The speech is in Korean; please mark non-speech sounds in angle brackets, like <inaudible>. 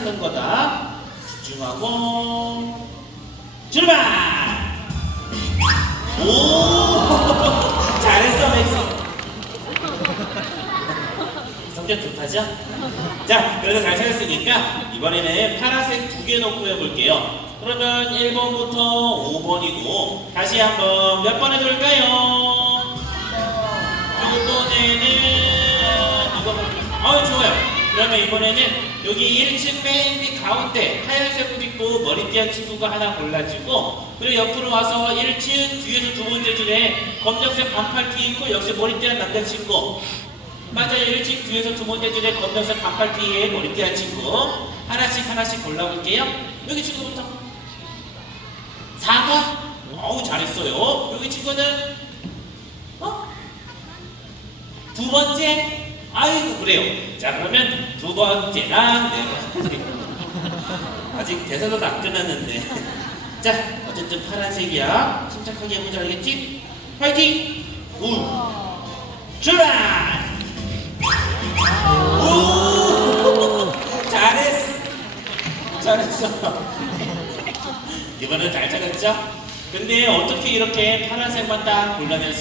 찾는 거다. 집중하고 출발! 오! <laughs> 잘했어, 맥스. 성격 급하죠? 자, 그래서 잘 찾았으니까 이번에는 파란색 두개 놓고 해볼게요. 그러면 1번부터 5번이고 다시 한번 몇번 해볼까요? 이번에는 이거 아 그러면 이번에는 여기 1층 맨밑 가운데 하얀색 옷 입고 머리띠한 친구가 하나 골라주고 그리고 옆으로 와서 1층 뒤에서 두 번째 줄에 검정색 반팔티 입고 역시 머리띠한 남자친구 맞아요. 1층 뒤에서 두 번째 줄에 검정색 반팔티에 머리띠한 친구 하나씩 하나씩 골라볼게요. 여기 친구부터 4번 어우 잘했어요. 여기 친구는 어? 두 번째 아이고 그래요. 자 그러면 두 번째랑 네 번째 아직 대사도 안 끝났는데. 자 어쨌든 파란색이야. 침착하게 해보자 알겠지? 화이팅! 우! 출발! 오 잘했어. 잘했어. 이번엔 잘 찾았죠? 근데 어떻게 이렇게 파란색만 딱 골라낼 수